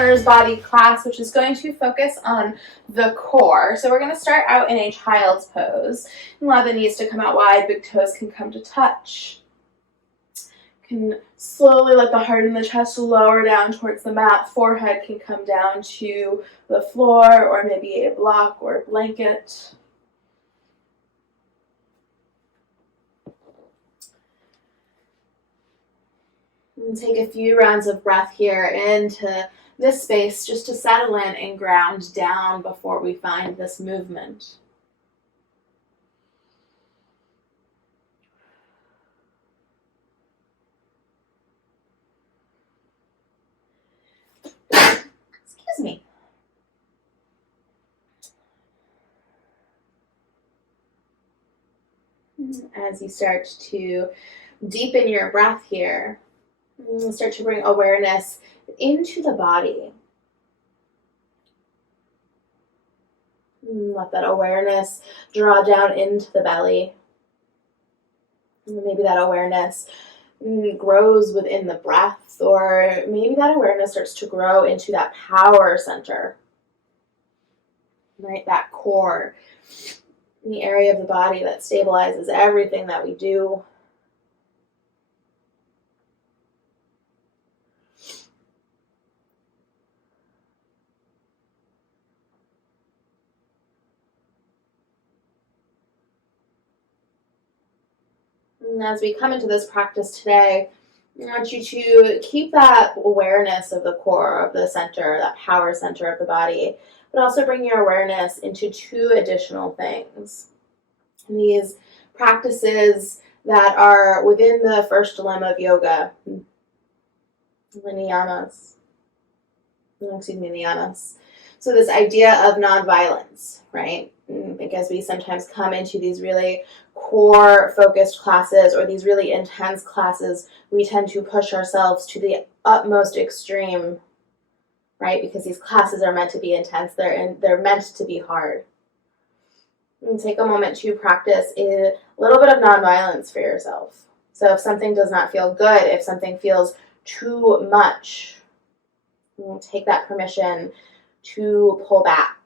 runner's body class, which is going to focus on the core. So we're going to start out in a child's pose. Allow the knees to come out wide, big toes can come to touch. Can slowly let the heart and the chest lower down towards the mat. Forehead can come down to the floor or maybe a block or a blanket. And take a few rounds of breath here into this space just to settle in and ground down before we find this movement. Excuse me. As you start to deepen your breath here, start to bring awareness into the body. Let that awareness draw down into the belly. Maybe that awareness grows within the breath, or maybe that awareness starts to grow into that power center, right? That core, the area of the body that stabilizes everything that we do. And as we come into this practice today, I want you to keep that awareness of the core, of the center, that power center of the body, but also bring your awareness into two additional things. And these practices that are within the first limb of yoga, the niyamas. So this idea of nonviolence, right? Because we sometimes come into these really core-focused classes or these really intense classes, we tend to push ourselves to the utmost extreme, right? Because these classes are meant to be intense. They're meant to be hard. And take a moment to practice a little bit of nonviolence for yourself. So if something does not feel good, if something feels too much, take that permission to pull back.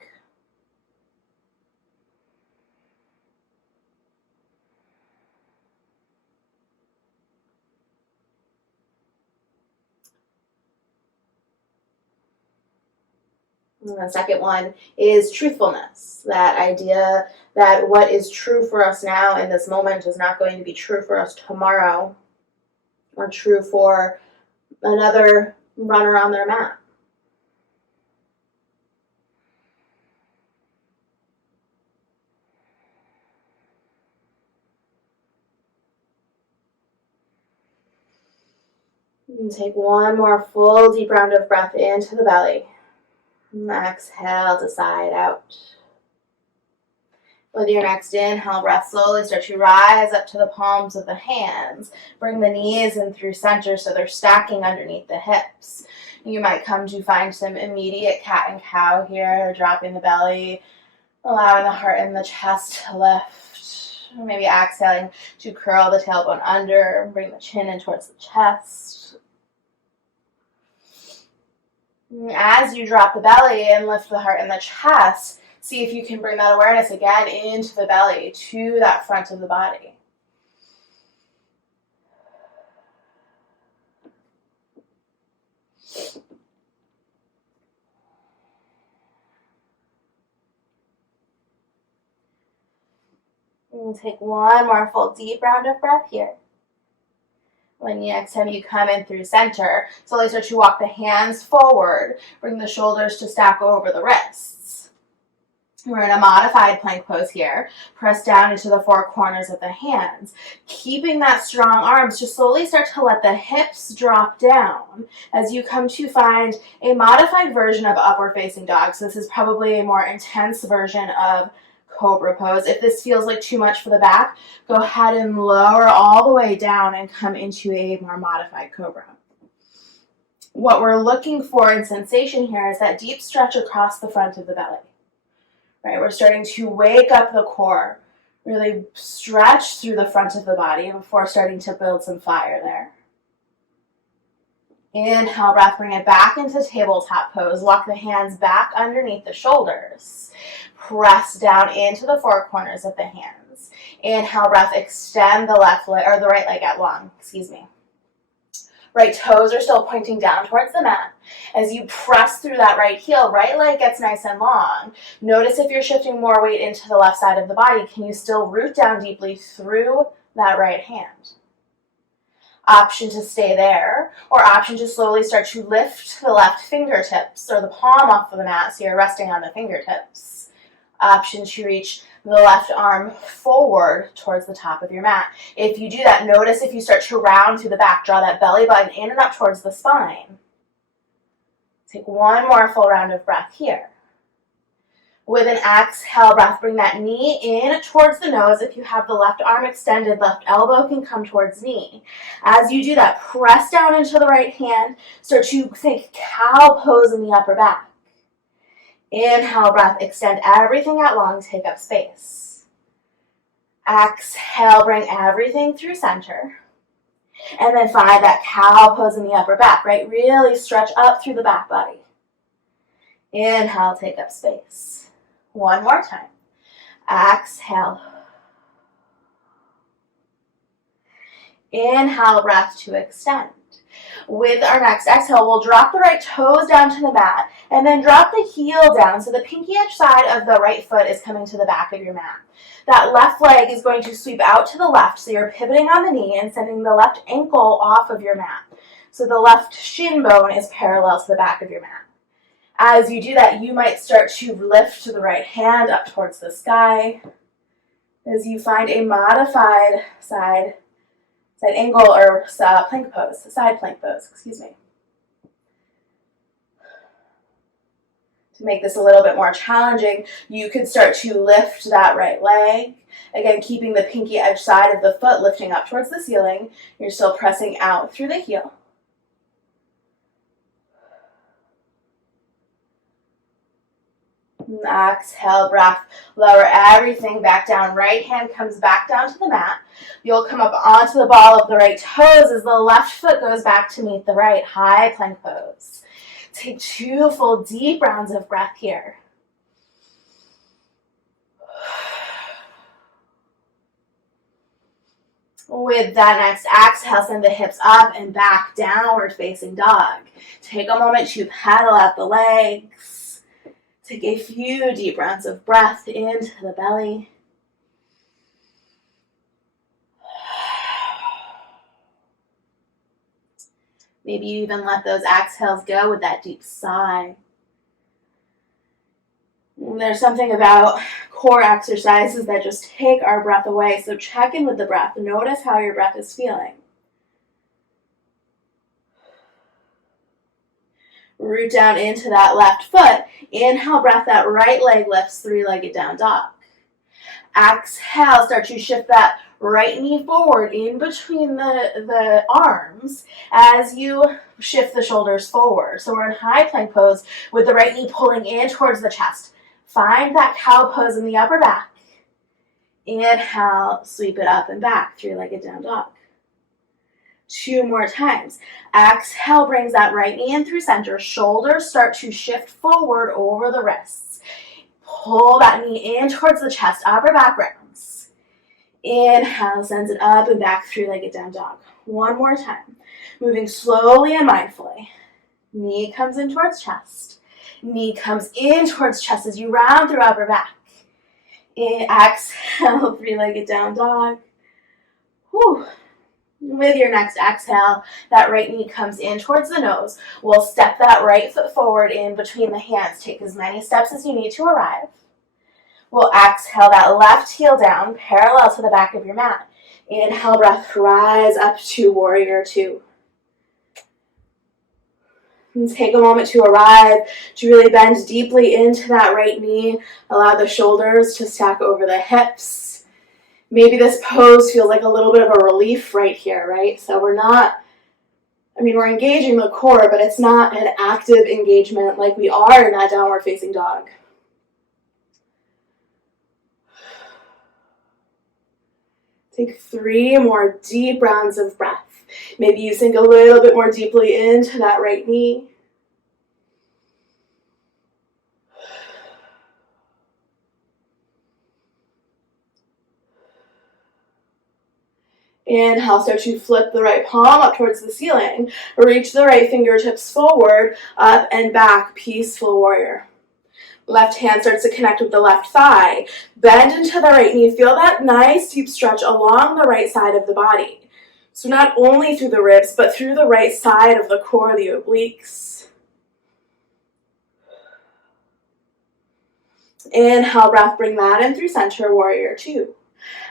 And the second one is truthfulness, that idea that what is true for us now in this moment is not going to be true for us tomorrow or true for another runner on their mat. And take one more full deep round of breath into the belly. And exhale to side out. With your next inhale, breath slowly start to rise up to the palms of the hands. Bring the knees in through center so they're stacking underneath the hips. You might come to find some immediate cat and cow here, dropping the belly, allowing the heart and the chest to lift. Maybe exhaling to curl the tailbone under, bring the chin in towards the chest. As you drop the belly and lift the heart and the chest, see if you can bring that awareness again into the belly, to that front of the body. And take one more full deep round of breath here. When you exhale, you come in through center. Slowly start to walk the hands forward. Bring the shoulders to stack over the wrists. We're in a modified plank pose here. Press down into the four corners of the hands. Keeping that strong arms, just slowly start to let the hips drop down as you come to find a modified version of upward facing dog. So this is probably a more intense version of Cobra pose. If this feels like too much for the back, go ahead and lower all the way down and come into a more modified Cobra. What we're looking for in sensation here is that deep stretch across the front of the belly. Right, we're starting to wake up the core, really stretch through the front of the body before starting to build some fire there. Inhale, breath, bring it back into tabletop pose. Walk the hands back underneath the shoulders. Press down into the four corners of the hands. Inhale, breath, extend the left leg, or the right leg out long, Right toes are still pointing down towards the mat. As you press through that right heel, right leg gets nice and long. Notice if you're shifting more weight into the left side of the body, can you still root down deeply through that right hand? Option to stay there, or option to slowly start to lift the left fingertips or the palm off of the mat so you're resting on the fingertips. Option to reach the left arm forward towards the top of your mat. If you do that, notice if you start to round through the back, draw that belly button in and up towards the spine. Take one more full round of breath here. With an exhale breath, bring that knee in towards the nose. If you have the left arm extended, left elbow can come towards knee. As you do that, press down into the right hand. Start to think cow pose in the upper back. Inhale, breath, extend everything out long, take up space. Exhale, bring everything through center. And then find that cow pose in the upper back, right? Really stretch up through the back body. Inhale, take up space. One more time. Exhale. Inhale, breath to extend. With our next exhale, we'll drop the right toes down to the mat and then drop the heel down so the pinky edge side of the right foot is coming to the back of your mat. That left leg is going to sweep out to the left, so you're pivoting on the knee and sending the left ankle off of your mat. So the left shin bone is parallel to the back of your mat. As you do that, you might start to lift the right hand up towards the sky as you find a modified side angle or plank pose, side plank pose, To make this a little bit more challenging, you could start to lift that right leg. Again, keeping the pinky edge side of the foot lifting up towards the ceiling. You're still pressing out through the heel. Exhale, breath, lower everything back down. Right hand comes back down to the mat. You'll come up onto the ball of the right toes as the left foot goes back to meet the right. High plank pose. Take 2 full deep rounds of breath here. With that next exhale, send the hips up and back, downward facing dog. Take a moment to pedal out the legs. Take a few deep rounds of breath into the belly. Maybe you even let those exhales go with that deep sigh. There's something about core exercises that just take our breath away, so check in with the breath. Notice how your breath is feeling. Root down into that left foot. Inhale, breath, that right leg lifts, three-legged down dog. Exhale, start to shift that right knee forward in between the arms as you shift the shoulders forward. So we're in high plank pose with the right knee pulling in towards the chest. Find that cow pose in the upper back. Inhale, sweep it up and back, three-legged down dog. 2 more times. Exhale brings that right knee in through center. Shoulders start to shift forward over the wrists. Pull that knee in towards the chest, upper back rounds. Inhale, sends it up and back, three-legged down dog. 1 more time. Moving slowly and mindfully. Knee comes in towards chest. Knee comes in towards chest as you round through upper back. Exhale, three-legged down dog. Whew. With your next exhale, that right knee comes in towards the nose. We'll step that right foot forward in between the hands. Take as many steps as you need to arrive. We'll exhale that left heel down, parallel to the back of your mat. Inhale, breath, rise up to warrior 2. And take a moment to arrive, to really bend deeply into that right knee. Allow the shoulders to stack over the hips. Maybe this pose feels like a little bit of a relief right here, right? So we're engaging the core, but it's not an active engagement like we are in that downward facing dog. Take 3 more deep rounds of breath. Maybe you sink a little bit more deeply into that right knee. Inhale, start to flip the right palm up towards the ceiling. Reach the right fingertips forward, up and back, peaceful warrior. Left hand starts to connect with the left thigh. Bend into the right knee. Feel that nice deep stretch along the right side of the body. So not only through the ribs, but through the right side of the core, the obliques. Inhale, breath, bring that in through center, warrior two.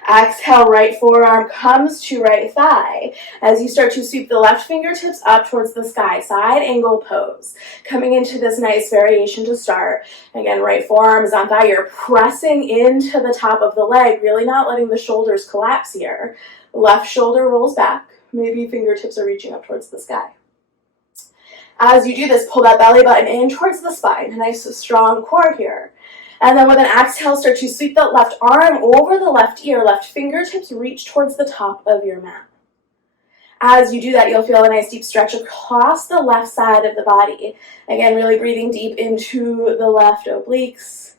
Exhale, right forearm comes to right thigh as you start to sweep the left fingertips up towards the sky, side angle pose. Coming into this nice variation to start. Again, right forearm is on thigh. You're pressing into the top of the leg, really not letting the shoulders collapse here. Left shoulder rolls back. Maybe fingertips are reaching up towards the sky. As you do this, pull that belly button in towards the spine. A nice strong core here. And then with an exhale, start to sweep the left arm over the left ear. Left fingertips reach towards the top of your mat. As you do that, you'll feel a nice deep stretch across the left side of the body. Again, really breathing deep into the left obliques.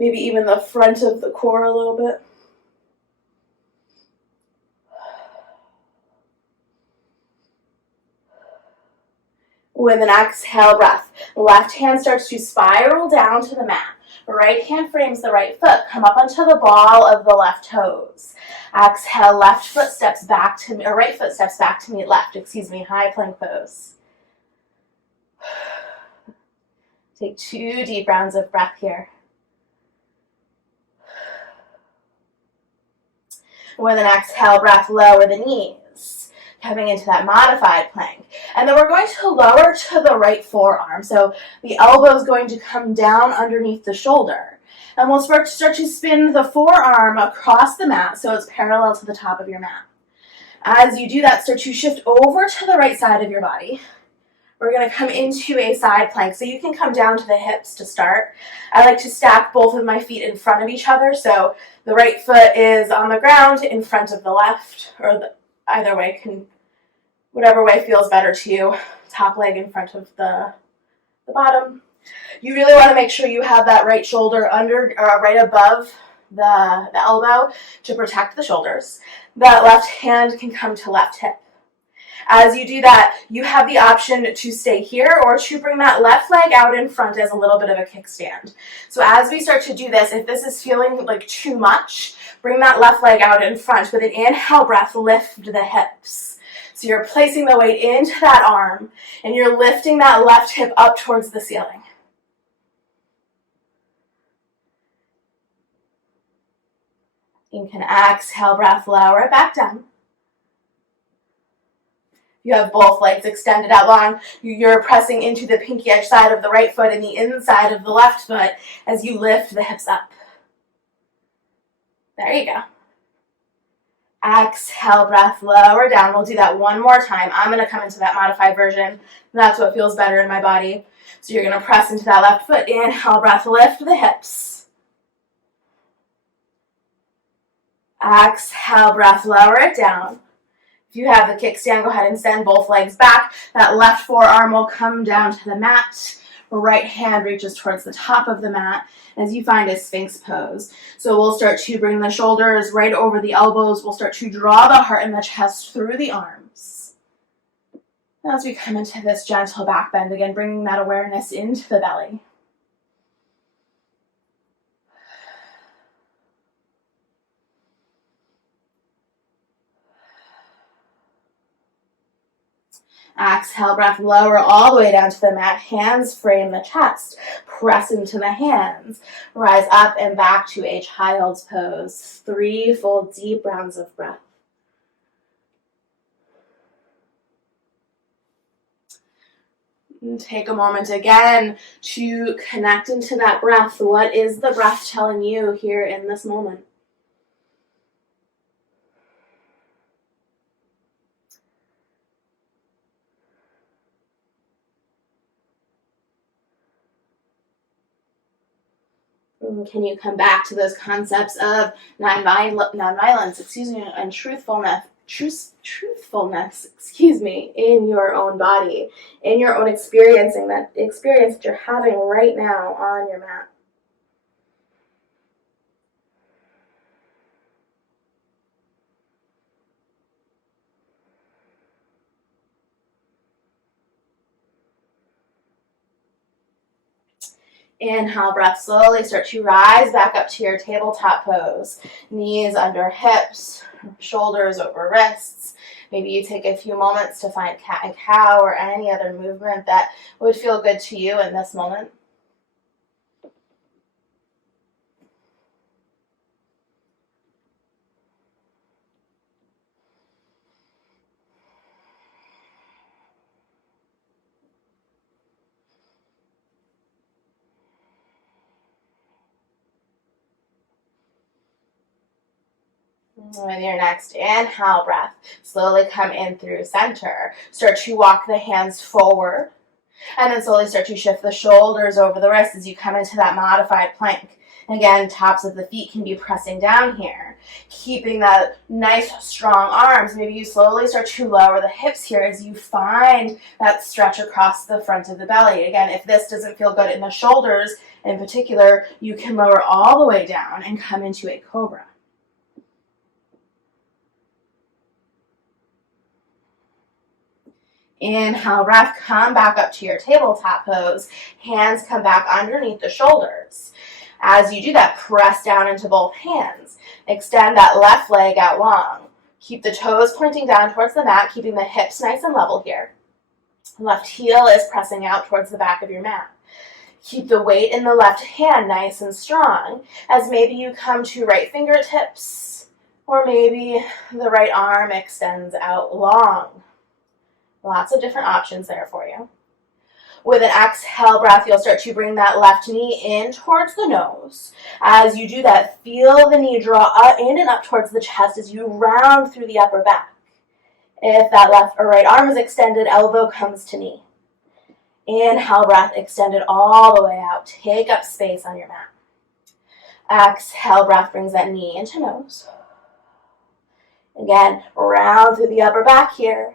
Maybe even the front of the core a little bit. With an exhale breath, left hand starts to spiral down to the mat. Right hand frames the right foot. Come up onto the ball of the left toes. Exhale, left foot steps back to me, or right foot steps back to meet left, high plank pose. Take 2 deep rounds of breath here. With an exhale breath, lower the knees. Coming into that modified plank. And then we're going to lower to the right forearm. So the elbow is going to come down underneath the shoulder. And we'll start to spin the forearm across the mat so it's parallel to the top of your mat. As you do that, start to shift over to the right side of your body. We're going to come into a side plank. So you can come down to the hips to start. I like to stack both of my feet in front of each other. So the right foot is on the ground in front of the left, or either way, whatever way feels better to you. Top leg in front of the bottom. You really want to make sure you have that right shoulder right above the elbow to protect the shoulders. That left hand can come to left hip. As you do that, you have the option to stay here or to bring that left leg out in front as a little bit of a kickstand. So as we start to do this, if this is feeling like too much, bring that left leg out in front. With an inhale breath, lift the hips. So you're placing the weight into that arm and you're lifting that left hip up towards the ceiling. You can exhale, breath, lower it back down. You have both legs extended out long. You're pressing into the pinky edge side of the right foot and the inside of the left foot as you lift the hips up. There you go. Exhale, breath, lower down. We'll do that one more time. I'm going to come into that modified version. That's what feels better in my body. So you're going to press into that left foot. Inhale, breath, lift the hips. Exhale, breath, lower it down. If you have the kickstand, go ahead and send both legs back. That left forearm will come down to the mat. Right hand reaches towards the top of the mat as you find a Sphinx pose. So we'll start to bring the shoulders right over the elbows. We'll start to draw the heart and the chest through the arms. As we come into this gentle back bend, again, bringing that awareness into the belly. Exhale, breath, lower all the way down to the mat. Hands frame the chest. Press into the hands. Rise up and back to a child's pose. 3 full deep rounds of breath. And take a moment again to connect into that breath. What is the breath telling you here in this moment? Can you come back to those concepts of nonviolence, and truthfulness truthfulness, in your own body, in your own experience that you're having right now on your mat. Inhale, breath, slowly start to rise back up to your tabletop pose. Knees under hips, shoulders over wrists. Maybe you take a few moments to find cat and cow or any other movement that would feel good to you in this moment. With your next inhale breath, slowly come in through center. Start to walk the hands forward, and then slowly start to shift the shoulders over the wrists as you come into that modified plank. Again, tops of the feet can be pressing down here, keeping that nice strong arms. Maybe you slowly start to lower the hips here as you find that stretch across the front of the belly. Again, if this doesn't feel good in the shoulders in particular, you can lower all the way down and come into a cobra. Inhale, breath, come back up to your tabletop pose. Hands come back underneath the shoulders. As you do that, press down into both hands. Extend that left leg out long. Keep the toes pointing down towards the mat, keeping the hips nice and level here. Left heel is pressing out towards the back of your mat. Keep the weight in the left hand nice and strong as maybe you come to right fingertips, or maybe the right arm extends out long. Lots of different options there for you. With an exhale breath, you'll start to bring that left knee in towards the nose. As you do that, feel the knee draw up, in and up towards the chest as you round through the upper back. If that left or right arm is extended, elbow comes to knee. Inhale breath, extend it all the way out. Take up space on your mat. Exhale breath brings that knee into nose. Again, round through the upper back here.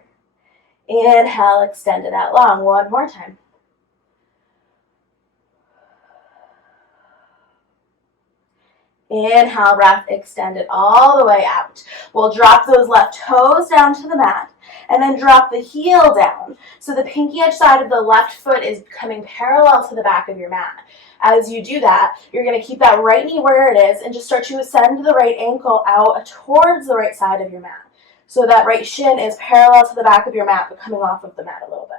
Inhale, extend it out long. One more time. Inhale, breath, extend it all the way out. We'll drop those left toes down to the mat and then drop the heel down. So the pinky edge side of the left foot is coming parallel to the back of your mat. As you do that, you're going to keep that right knee where it is and just start to ascend the right ankle out towards the right side of your mat. So that right shin is parallel to the back of your mat, but coming off of the mat a little bit.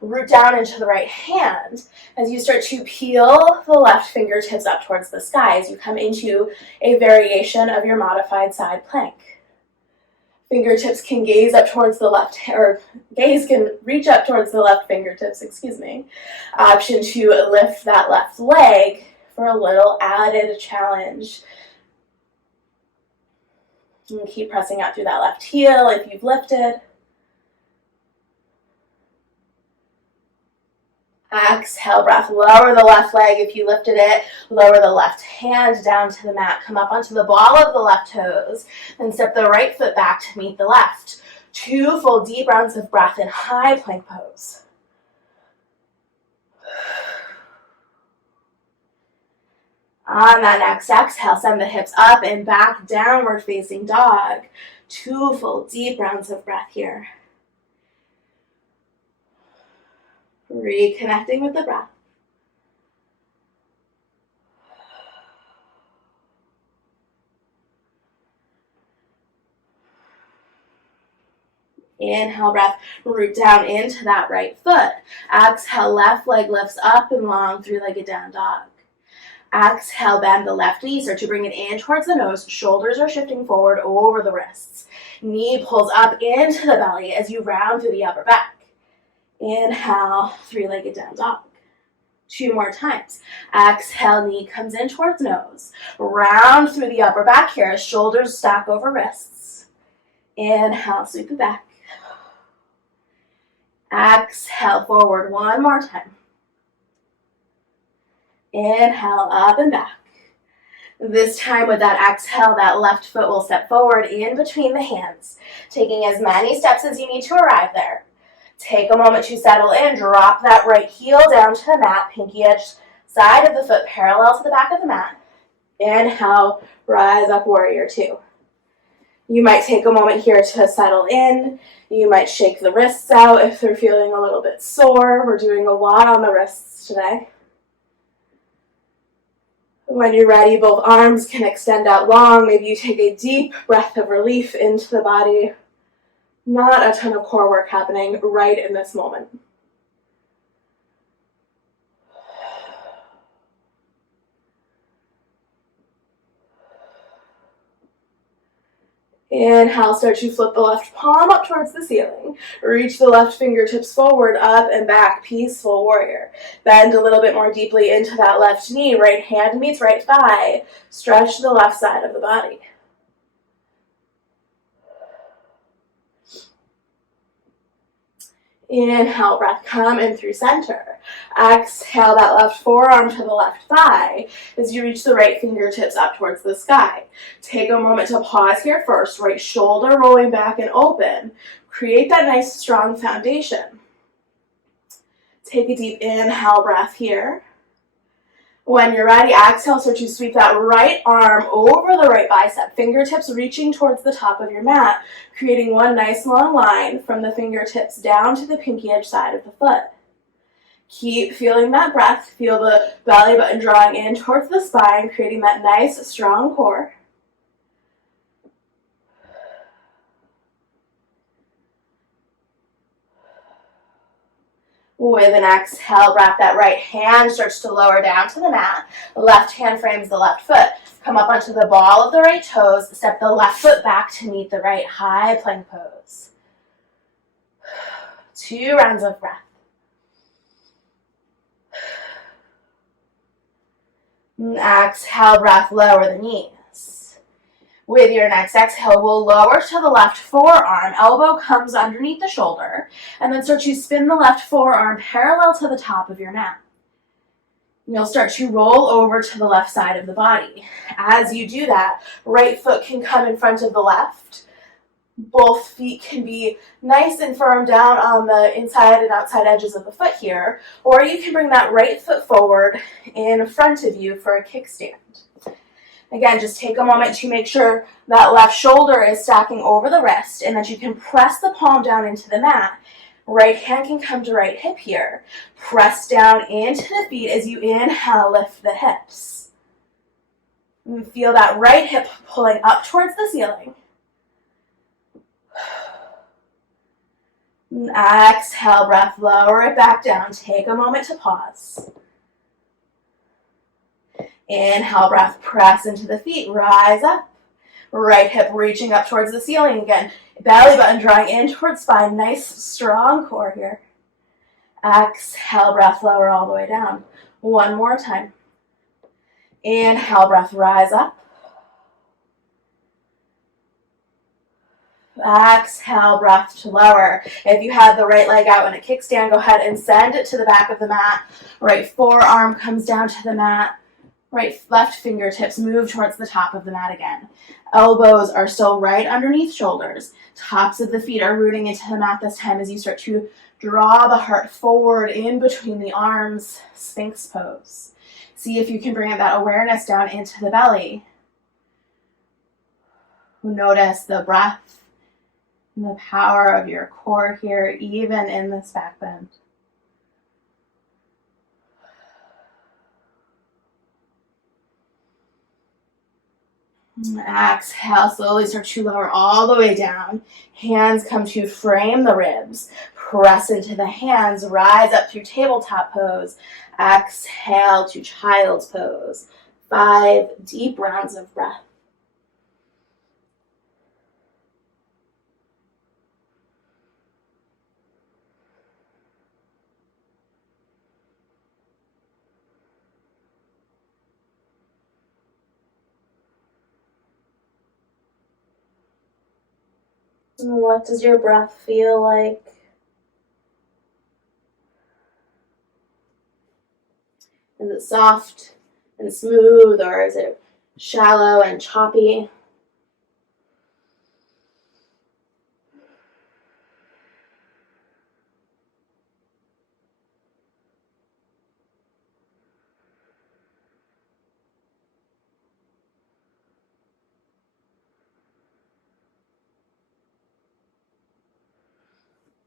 Root down into the right hand as you start to peel the left fingertips up towards the sky as you come into a variation of your modified side plank. Fingertips can gaze up towards the left, or gaze can reach up towards the left fingertips, Option to lift that left leg for a little added challenge. And keep pressing out through that left heel if you've lifted. Exhale, breath, lower the left leg if you lifted it. Lower the left hand down to the mat. Come up onto the ball of the left toes. Then step the right foot back to meet the left. 2 full deep rounds of breath in high plank pose. On that next exhale, send the hips up and back, downward facing dog. 2 full deep rounds of breath here. Reconnecting with the breath. Inhale, breath, root down into that right foot. Exhale, left leg lifts up and long, 3-legged down dog. Exhale, bend the left knee, start to bring it in towards the nose. Shoulders are shifting forward over the wrists. Knee pulls up into the belly as you round through the upper back. Inhale, 3-legged down dog. 2 more times. Exhale, knee comes in towards nose. Round through the upper back here as shoulders stack over wrists. Inhale, sweep it back. Exhale, forward 1 more time. Inhale, up and back. This time with that exhale, that left foot will step forward in between the hands, taking as many steps as you need to arrive there. Take a moment to settle in. Drop that right heel down to the mat, pinky edge side of the foot parallel to the back of the mat. Inhale, rise up, warrior two. You might take a moment here to settle in. You might shake the wrists out if they're feeling a little bit sore. We're doing a lot on the wrists today. When you're ready, both arms can extend out long. Maybe you take a deep breath of relief into the body. Not a ton of core work happening right in this moment. Inhale, start to flip the left palm up towards the ceiling. Reach the left fingertips forward, up and back, peaceful warrior. Bend a little bit more deeply into that left knee. Right hand meets right thigh. Stretch the left side of the body. Inhale, breath, come in through center. Exhale, that left forearm to the left thigh as you reach the right fingertips up towards the sky. Take a moment to pause here first. Right shoulder rolling back and open. Create that nice, strong foundation. Take a deep inhale breath here. When you're ready, exhale, start to sweep that right arm over the right bicep, fingertips reaching towards the top of your mat, creating one nice long line from the fingertips down to the pinky edge side of the foot. Keep feeling that breath. Feel the belly button drawing in towards the spine, creating that nice, strong core. With an exhale, wrap that right hand, starts to lower down to the mat. Left hand frames the left foot. Come up onto the ball of the right toes. Step the left foot back to meet the right, high plank pose. 2 rounds of breath. Exhale, breath, lower the knees. With your next exhale, we'll lower to the left forearm. Elbow comes underneath the shoulder. And then start to spin the left forearm parallel to the top of your mat. You'll start to roll over to the left side of the body. As you do that, right foot can come in front of the left. Both feet can be nice and firm down on the inside and outside edges of the foot here. Or you can bring that right foot forward in front of you for a kickstand. Again, just take a moment to make sure that left shoulder is stacking over the wrist and that you can press the palm down into the mat. Right hand can come to right hip here. Press down into the feet as you inhale, lift the hips. And feel that right hip pulling up towards the ceiling. And exhale, breath, lower it back down. Take a moment to pause. Inhale, breath, press into the feet, rise up. Right hip reaching up towards the ceiling again. Belly button drawing in towards spine. Nice, strong core here. Exhale, breath, lower all the way down. One more time. Inhale, breath, rise up. Exhale, breath to lower. If you have the right leg out in a kickstand, go ahead and send it to the back of the mat. Right forearm comes down to the mat. Right, left fingertips move towards the top of the mat again. Elbows are still right underneath shoulders. Tops of the feet are rooting into the mat this time as you start to draw the heart forward in between the arms, Sphinx Pose. See if you can bring that awareness down into the belly. Notice the breath and the power of your core here, even in this back bend. Exhale, slowly start to lower all the way down. Hands come to frame the ribs. Press into the hands, rise up through tabletop pose. Exhale to child's pose. 5 deep rounds of breath. What does your breath feel like? Is it soft and smooth, or is it shallow and choppy.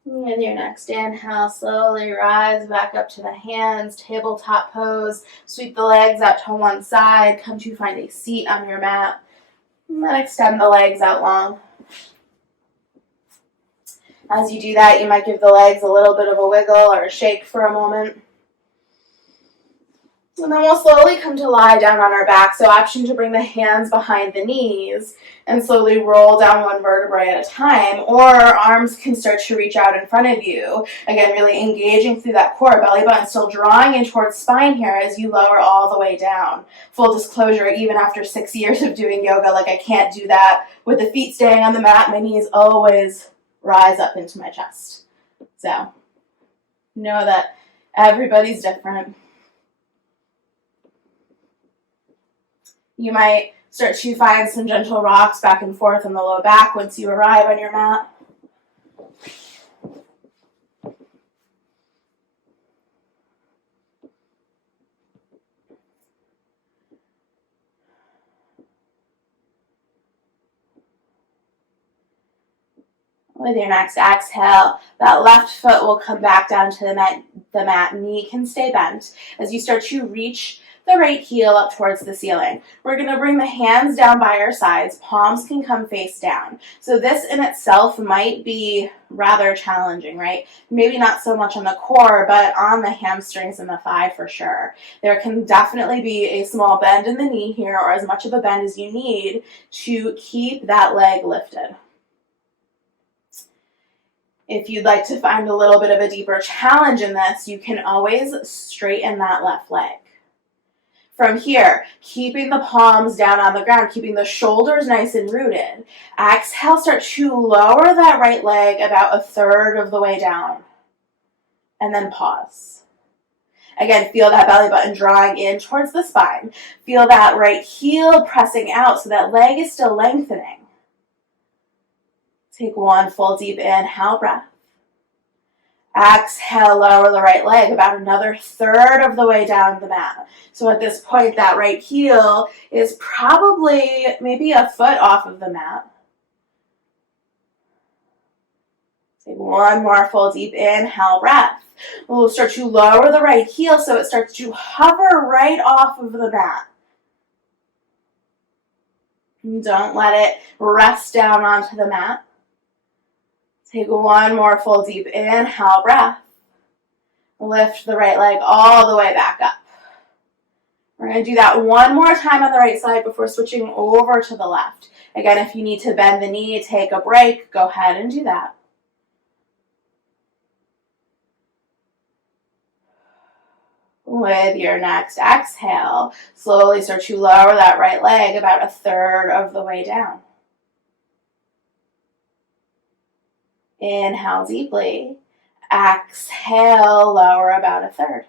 With your next inhale, slowly rise back up to the hands, tabletop pose. Sweep the legs out to one side. Come to find a seat on your mat. And then extend the legs out long. As you do that, you might give the legs a little bit of a wiggle or a shake for a moment. And then we'll slowly come to lie down on our back. So option to bring the hands behind the knees and slowly roll down one vertebrae at a time, or arms can start to reach out in front of you. Again, really engaging through that core, belly button still drawing in towards spine here as you lower all the way down. Full disclosure, even after 6 years of doing yoga, like I can't do that with the feet staying on the mat. My knees always rise up into my chest. So know that everybody's different. You might start to find some gentle rocks back and forth in the low back once you arrive on your mat. With your next exhale, that left foot will come back down to the mat. Knee can stay bent as you start to reach the right heel up towards the ceiling. We're going to bring the hands down by our sides. Palms can come face down. So this in itself might be rather challenging, right? Maybe not so much on the core, but on the hamstrings and the thigh for sure. There can definitely be a small bend in the knee here, or as much of a bend as you need to keep that leg lifted. If you'd like to find a little bit of a deeper challenge in this, you can always straighten that left leg. From here, keeping the palms down on the ground, keeping the shoulders nice and rooted. Exhale, start to lower that right leg about a third of the way down. And then pause. Again, feel that belly button drawing in towards the spine. Feel that right heel pressing out so that leg is still lengthening. Take one full deep inhale breath. Exhale, lower the right leg about another third of the way down the mat. So at this point, that right heel is probably maybe a foot off of the mat. Take one more full deep inhale breath. We'll start to lower the right heel so it starts to hover right off of the mat. Don't let it rest down onto the mat. Take one more full deep inhale breath. Lift the right leg all the way back up. We're going to do that one more time on the right side before switching over to the left. Again, if you need to bend the knee, take a break, go ahead and do that. With your next exhale, slowly start to lower that right leg about a third of the way down. Inhale deeply. Exhale, lower about a third.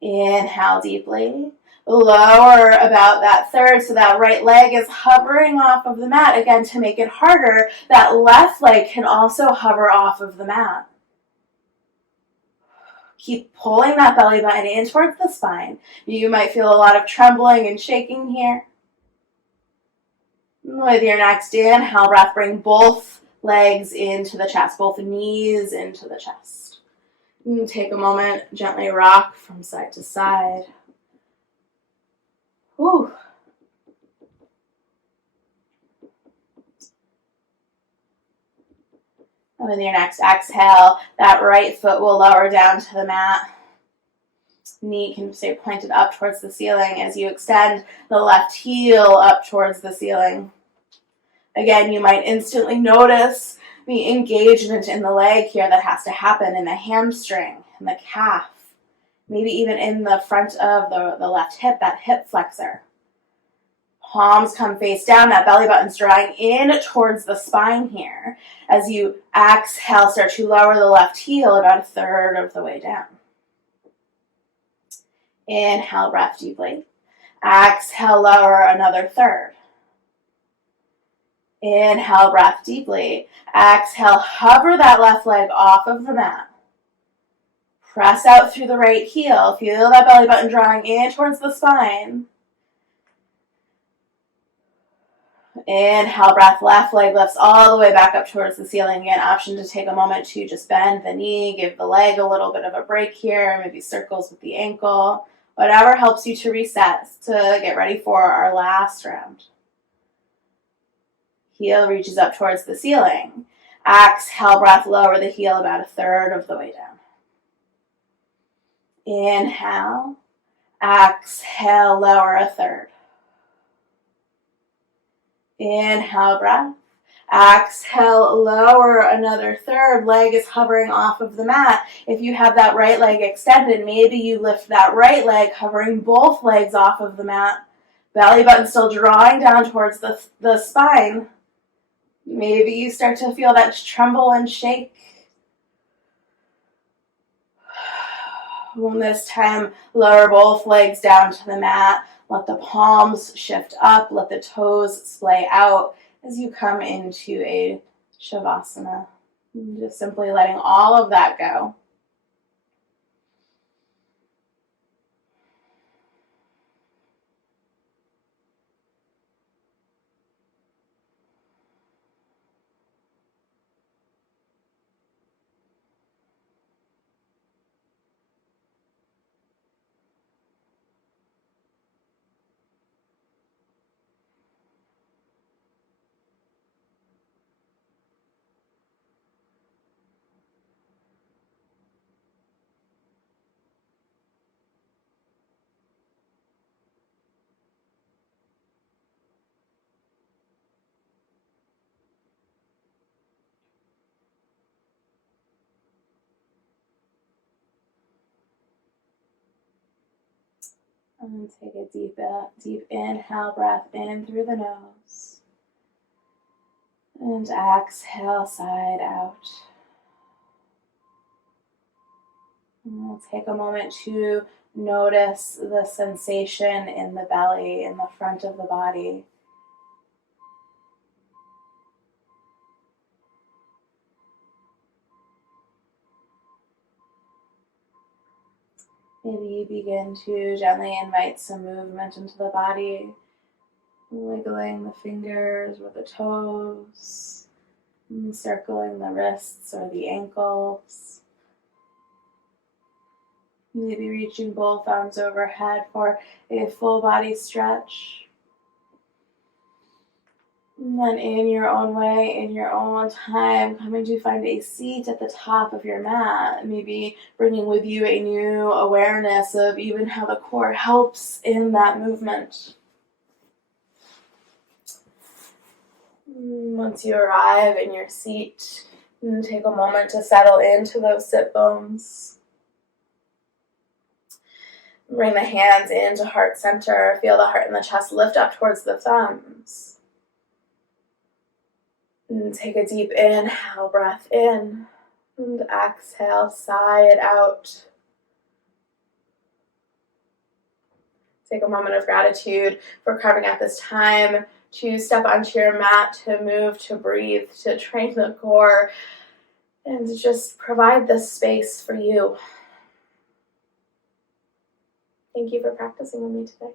Inhale deeply. Lower about that third so that right leg is hovering off of the mat. Again, to make it harder, that left leg can also hover off of the mat. Keep pulling that belly button in towards the spine. You might feel a lot of trembling and shaking here. With your next inhale breath, bring both legs into the chest, both knees into the chest. And take a moment, gently rock from side to side. Whew. And with your next exhale, that right foot will lower down to the mat. Knee can stay pointed up towards the ceiling as you extend the left heel up towards the ceiling. Again, you might instantly notice the engagement in the leg here that has to happen in the hamstring, in the calf, maybe even in the front of the left hip, that hip flexor. Palms come face down, that belly button's drawing in towards the spine here. As you exhale, start to lower the left heel about a third of the way down. Inhale, breath deeply. Exhale, lower another third. Inhale, breath deeply. Exhale, hover that left leg off of the mat. Press out through the right heel. Feel that belly button drawing in towards the spine. Inhale, breath, left leg lifts all the way back up towards the ceiling. Again, option to take a moment to just bend the knee, give the leg a little bit of a break here, maybe circles with the ankle. Whatever helps you to reset, to get ready for our last round. Heel reaches up towards the ceiling. Exhale, breath, lower the heel about a third of the way down. Inhale. Exhale, lower a third. Inhale, breath. Exhale, lower another third. Leg is hovering off of the mat. If you have that right leg extended, maybe you lift that right leg, hovering both legs off of the mat. Belly button still drawing down towards the spine. Maybe you start to feel that tremble and shake. This time, lower both legs down to the mat. Let the palms shift up. Let the toes splay out as you come into a Shavasana. Just simply letting all of that go. And take a deep inhale, breath in through the nose. And exhale, side out. And we'll take a moment to notice the sensation in the belly, in the front of the body. Maybe you begin to gently invite some movement into the body, wiggling the fingers or the toes, circling the wrists or the ankles. Maybe reaching both arms overhead for a full body stretch. And then in your own way, in your own time, coming to find a seat at the top of your mat, maybe bringing with you a new awareness of even how the core helps in that movement. Once you arrive in your seat, take a moment to settle into those sit bones. Bring the hands into heart center. Feel the heart and the chest lift up towards the thumbs. And take a deep inhale, breath in, and exhale, sigh it out. Take a moment of gratitude for carving out this time to step onto your mat, to move, to breathe, to train the core, and to just provide this space for you. Thank you for practicing with me today.